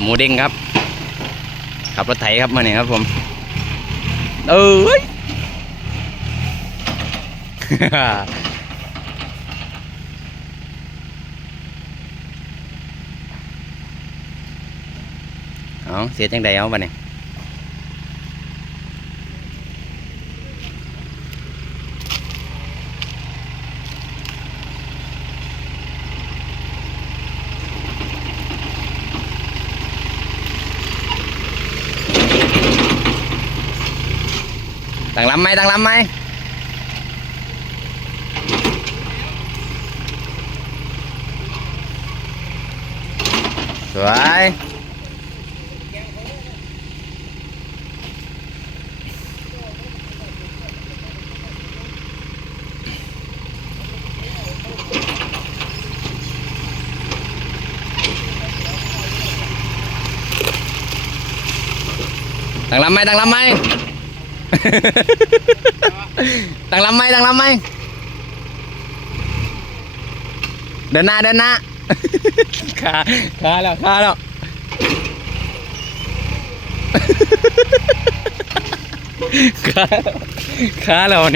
หมูเด้งครับ ขับรถไถครับมาเนี่ยครับผม เอ้ยเอาเสียจังใดเอาบ้าเนี่ย tăng lắm mấy tăng lắm mấy rồi. Đang lắm mày đang lắm mày. đang làm mây đang làm mây, đơn na đơn na. Khá khá là khá đó khá khá là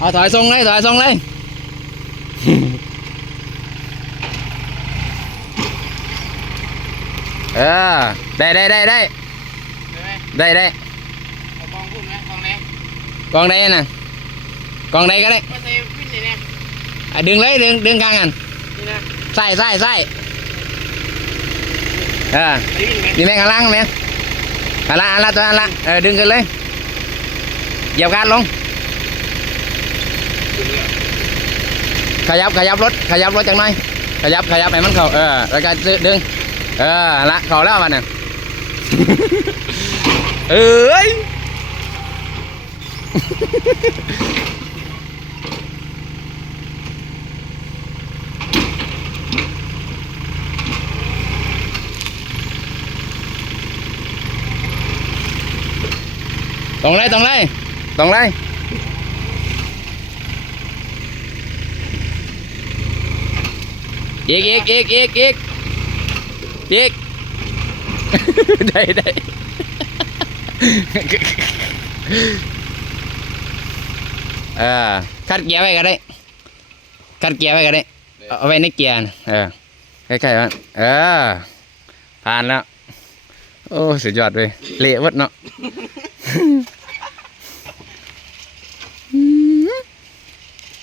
à thoải xong đây thoải xong đây à đây đây. Đây đây. Đây đây. กองใดน่ะกองใดก็ได้มาใส่วิ่งเลยเนี่ยอะดึงเลยดึงดึงกลางกันนี่นะใส่ใส่ใส่เออไปวิ่งไหมนี่แม่งข้างล่างแม่งอันละอันละตัวอันละเออดึงกันเลยเหยียบการลงขยับขยับรถขยับรถจังหน่อยขยับขยับให้มันเข้าเออแล้วก็ดึงเอออันละเข้าแล้วมันน่ะเอ้ย ตรงเลยตรงเลยตรงเลยอีกอีกอีกอีกอีกอีกได้ได้ เออคัดเกียร์ไว้ก็ได้ คัดเกียร์ไว้ก็ได้ เอาไว้ในเกียร์นะเออใกล้ๆมันเออ ผ่านแล้ว โอ้สุดยอดเลยเละวัดเนาะ